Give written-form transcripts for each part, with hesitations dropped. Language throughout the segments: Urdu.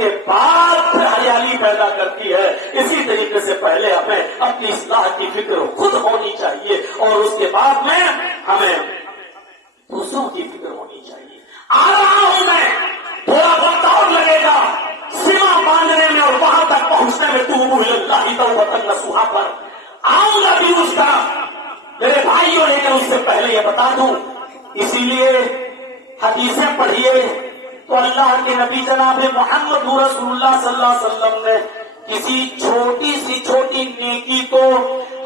کے بعد پھر حیالی پیدا کرتی ہے. اسی طریقے سے پہلے ہمیں اپنی اصلاح کی فکر خود ہونی چاہیے اور اس کے بعد میں ہمیں دوسروں کی فکر ہونی چاہیے. آ رہا ہوں میں, تھوڑا وقت اور لگے گا سیما باندھنے میں اور وہاں تک پہنچنے میں. توبوا الی اللہ توبۃ نصوحا پر آؤں گا بھی اس کا میرے بھائیوں. لیکن اس سے پہلے یہ بتا دوں, اسی لیے حدیثیں پڑھیے تو اللہ کے نبی جناب محمد رسول اللہ صلی اللہ علیہ وسلم نے کسی چھوٹی سی چھوٹی نیکی کو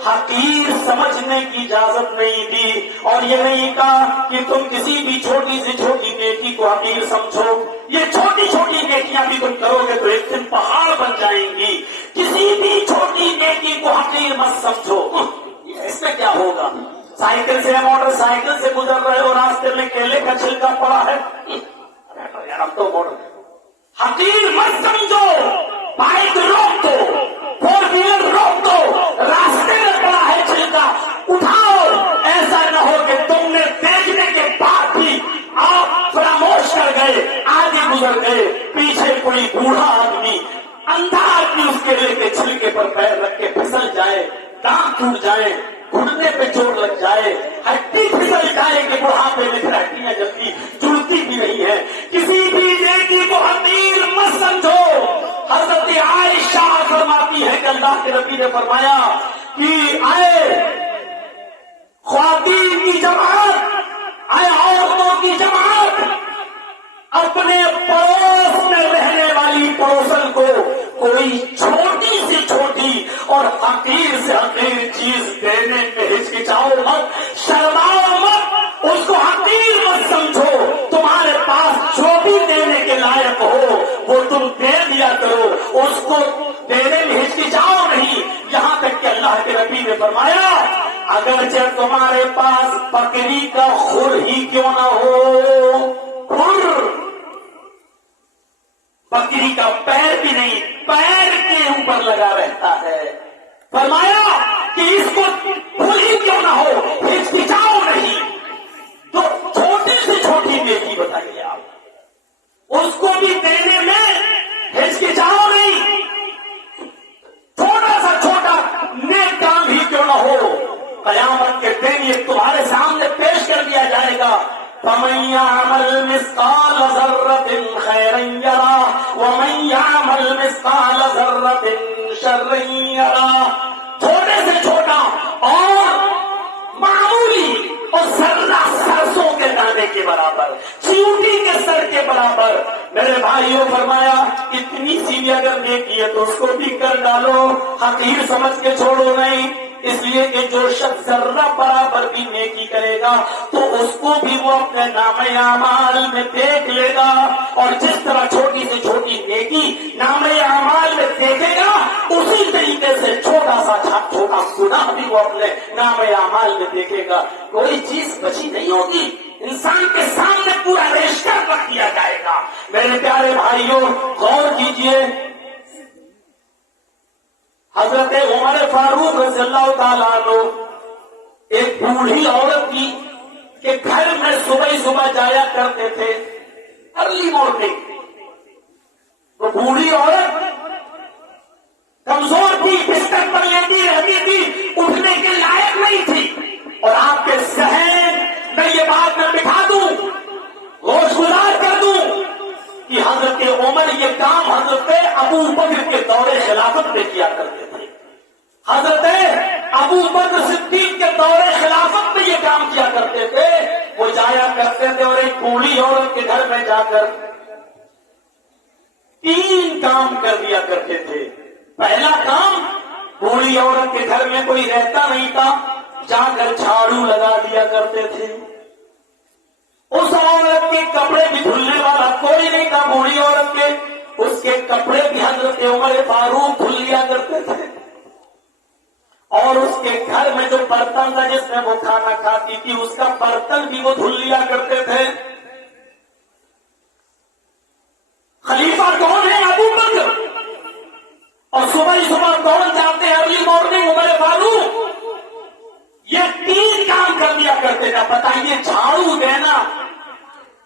حقیر سمجھنے کی اجازت نہیں دی, اور یہ نہیں کہا کہ تم کسی بھی چھوٹی سی چھوٹی نیکی کو حقیر سمجھو. یہ چھوٹی چھوٹی نیکیاں بھی تم کرو گے تو ایک دن پہاڑ بن جائیں گی. کسی بھی چھوٹی نیکی کو حقیر مت سمجھو. اس میں کیا ہوگا؟ سائیکل سے موٹر سائیکل سے گزر رہے ہو, راستے میں کیلے کا چھلکا پڑا ہے, اب تو موٹر حقیر مت سمجھو. بائک روک دو, فور ویلر روک دو, راستے میں پڑا ہے چھلکا اٹھاؤ. ایسا نہ ہو کہ تم نے دیکھنے کے بعد بھی آپ فراموش کر گئے, آگے گزر گئے, پیچھے کوئی بوڑھا آدمی اندھا آدمی اس کیلے کے چھلکے پر پیر رکھ کے پھسل جائے, کان ٹوٹ جائے, گھٹنے پہ چوٹ لگ جائے, ہڈی پھسل جائے کہ بڑھاپے میں پھر ہڈیاں جلدی جڑتی بھی نہیں ہے. کسی بھی نیکی کو حقیر مت سمجھو. حضرت عائشہ فرماتی ہے کہ اللہ کے نبی نے فرمایا کہ آئے خواتین کی جماعت, آئے عورتوں کی جماعت, اپنے پڑوس میں رہنے والی پڑوسن کو کوئی چھوٹی سے چھوٹی اور حقیر سے حقیر چیز دینے میں ہچکچاؤ مت, شرماؤ مت, اس کو حقیر مت سمجھو. تمہارے پاس جو بھی دینے کے لائق ہو وہ تم دے دیا کرو, اس کو دینے میں ہچکچاؤ نہیں. یہاں تک کہ اللہ کے نبی نے فرمایا اگرچہ تمہارے پاس بکری کا خر ہی کیوں نہ ہو, خر بکری کا پیر بھی نہیں, پیر کے اوپر لگا رہتا ہے, فرمایا کہ اس کو بھول ہی کیوں نہ ہو, ہچکچاؤ نہیں. تو چھوٹی سے چھوٹی نیکی بتائیے آپ, اس کو بھی دینے میں ہچکچاؤ نہیں. چھوٹا سا چھوٹا نیک کام ہی کیوں نہ ہو, قیامت کے دن یہ تمہارے سامنے پیش کر دیا جائے گا. فَمَن يَعْمَلْ مِثْقَالَ ذَرَّةٍ خَيْرًا يَرَهُ وَمَن يَعْمَلْ مِثْقَالَ ذَرَّةٍ شَرًّا يَرَهُ. چھوٹے سے چھوٹا اور معمولی اور ذرہ سرسوں کے دانے کے برابر, چیونٹی کے سر کے برابر. میرے بھائیوں فرمایا اتنی سی بھی اگر نیکی ہے تو اس کو بھی کر ڈالو, حقیر سمجھ کے چھوڑو نہیں. اس لیے کہ جو شخص ذرہ برابر بھی نیکی کرے گا تو اس کو بھی وہ اپنے نامہ اعمال میں دیکھ لے گا, اور جس طرح چھوٹی سے چھوٹی نیکی نامہ اعمال میں دیکھے گا اسی طریقے سے چھوٹا سا چھوٹا گناہ بھی وہ اپنے نامہ اعمال میں دیکھے گا. کوئی چیز بچی نہیں ہوگی, انسان کے سامنے پورا رشتہ رکھ دیا جائے گا. میرے پیارے بھائیوں غور کیجئے, حضرت عمر فاروق رضی اللہ تعالیٰ عنہ ایک بوڑھی عورت کی کہ گھر میں صبح جایا کرتے تھے ارلی مارننگ. وہ بوڑھی عورت کمزور تھی, بستر پر لیتی رہتی تھی, اٹھنے کے لائق نہیں تھی. اور آپ کے ذہن میں یہ بات میں بٹھا دوں, ہوش گزار کر دوں کہ حضرت عمر یہ کام حضرت ابو بکر کے دور خلافت میں کیا کرتے تھے. حضرت ابو بکر صدیق کے دور خلافت میں یہ کام کیا کرتے تھے. وہ جایا کرتے تھے اور ایک بوڑھی عورت کے گھر میں جا کر 3 کام کر دیا کرتے تھے. پہلا کام, بوڑھی عورت کے گھر میں کوئی رہتا نہیں تھا, جا کر جھاڑو لگا دیا کرتے تھے. اس عورت کے کپڑے بھی دھلنے والا کوئی نہیں تھا, بوڑھی عورت کے اس کے کپڑے بھی حضرت عمر فاروق دھل لیا کرتے تھے. اور اس کے گھر میں جو برتن تھا جس میں وہ کھانا کھاتی تھی اس کا برتن بھی وہ دھل لیا کرتے تھے. خلیفہ کون ہے؟ ابو بکر. اور صبح کون جاتے ہیں؟ ارلی مارننگ عمر فاروق. یہ 3 کام کر دیا کرتے تھے. بتائیے جھاڑو دینا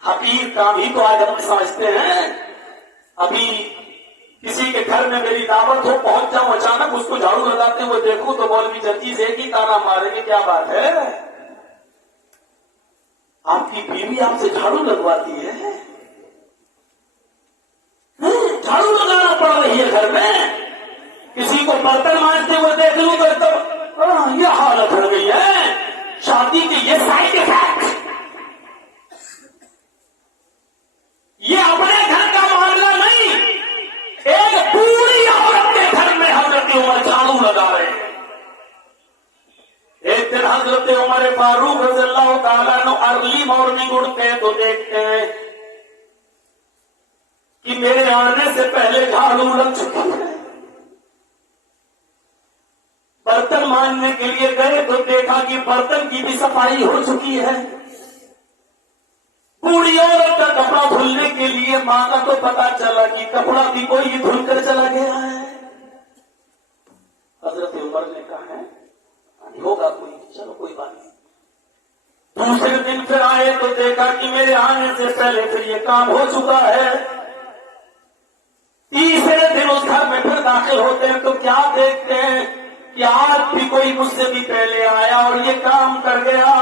حقیر کام ہی تو آج ہم سمجھتے ہیں. ابھی کسی کے گھر میں میری دعوت ہو، پہنچ جاؤں، اچانک اس کو جھاڑو لگاتے ہوئے دیکھوں تو مولوی جرجیز ایک ہی تانا ماریں گے، کیا بات ہے؟ آپ کی بیوی آپ سے جھاڑو لگواتی ہے، جھاڑو لگانا پڑ رہی ہے گھر میں، کسی کو برتن مانجتے ہوئے دیکھ لوں تو ایک دم یہ حالت ہو گئی ہے۔ شادی کے یہ سائڈ افیکٹ، یہ اپنے گھر کا معاملہ نہیں، ایک پوری عورت کے گھر میں حضرت عمر جھاڑو لگا رہے ہیں۔ ایک دن حضرت عمر فاروق رضی اللہ تعالیٰ عنہ ارلی مارننگ اٹھتے تو دیکھتے ہیں کہ میرے آنے سے پہلے جھاڑو لگ چکی ہے۔ برتن مانجنے کے لیے گئے تو دیکھا کہ برتن کی بھی صفائی ہو چکی ہے۔ بوڑھی عورت کا کپڑا دھلنے کے لیے ماں کا تو پتا چلا کہ کپڑا بھی کوئی دھل کر چلا گیا ہے۔ حضرت عمر نے کہا ہے ہوگا کوئی، چلو کوئی بات نہیں۔ دوسرے دن پھر آئے تو دیکھا کہ میرے آنے سے پہلے پھر یہ کام ہو چکا ہے۔ تیسرے دن اس گھر میں پھر داخل ہوتے ہیں تو کیا دیکھتے ہیں کہ آج بھی کوئی مجھ سے بھی پہلے آیا اور یہ کام کر گیا۔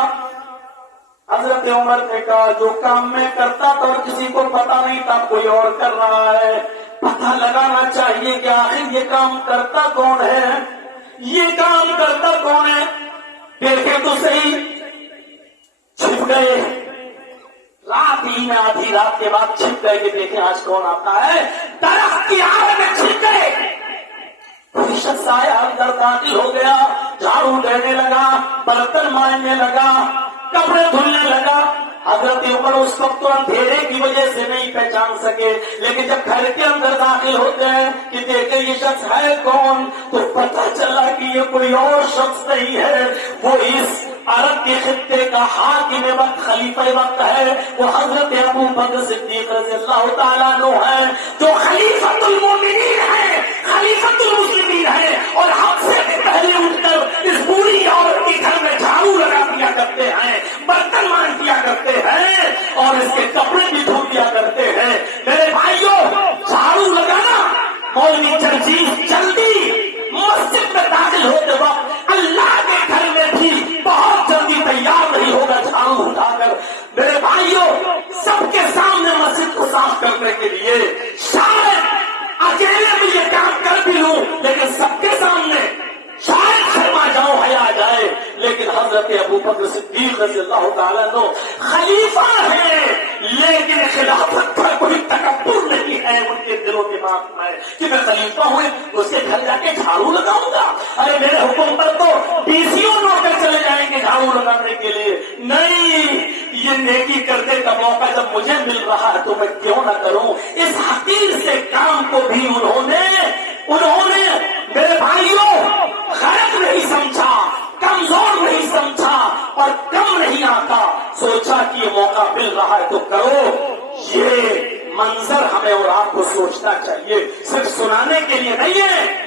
حضرت عمر نے کہا جو کام میں کرتا تھا اور کسی کو پتا نہیں تھا کوئی اور کر رہا ہے، پتہ لگانا چاہیے کہ آخر یہ کام کرتا کون ہے، یہ کام کرتا کون ہے۔ دیکھے تو صحیح، چھپ گئے، رات ہی میں آدھی رات کے بعد چھپ گئے کہ دیکھیں آج کون آتا ہے۔ درخت کی آڑ میں چھپ گئے، کوئی شخص آیا، اندر داخل ہو گیا، جھاڑو دینے لگا، برتن مانجنے لگا، کپڑے دھلنے لگا۔ حضرت عمر اس وقت تو اندھیرے کی وجہ سے نہیں پہچان سکے، لیکن جب گھر کے اندر داخل ہوتے ہیں کہ دیکھیں یہ شخص ہے کون، تو پتہ چلا کہ یہ کوئی اور شخص نہیں ہے، وہ اس عرب کے خطے کا حاکم وقت، خلیفہ وقت ہے، وہ حضرت ابو بکر صدیق رضی اللہ تعالیٰ عنہ ہے، جو خلیفۃ المومنین ہے، خلیفۃ المسلمین ہے، اور حق سے بھی پہلے اٹھ کر اس بوڑھی عورت کے گھر میں جھاڑو لگا دیا کرتے ہیں، برتن مانج دیا کرتے ہیں، اور اس کے کپڑے بھی دھو دیا کرتے ہیں۔ میرے بھائیوں، جھاڑو لگانا، مولوی جرجیز جلدی مسجد میں داخل ہوتے وقت اللہ کے گھر میں بھی بہت جلدی تیار نہیں ہوگا جھاڑو اٹھا کر۔ میرے بھائیوں، سب کے سامنے مسجد کو صاف کرنے کے لیے شاید اکیلے بھی یہ کام کر بھی لوں، لیکن سب کے سامنے شاید شرما جاؤں، حیا آ جائے، لیکن حضرت ابو بکر صدیق رضی اللہ تعالیٰ عنہ خلیفہ ہے، لیکن خلافت پر کوئی تکبر نہیں ہے ان کے دل و دماغ میں کہ میں خلیفہ ہوں اس کے گھر جا کے جھاڑو لگاؤں گا۔ ارے میرے حکم پر تو ڈی.سی.او نوکر چلے جائیں گے جھاڑو لگانے کے لیے۔ نہیں، یہ نیکی کرنے کا موقع جب مجھے مل رہا ہے تو میں کیوں نہ کروں۔ اس حقیر سے کام کو بھی انہوں نے میرے بھائیوں غلط نہیں سمجھا، کمزور نہیں سمجھا، اور کم نہیں آتا، سوچا کہ یہ موقع مل رہا ہے تو کرو۔ یہ منظر ہمیں اور آپ کو سوچنا چاہیے، صرف سنانے کے لیے نہیں ہے۔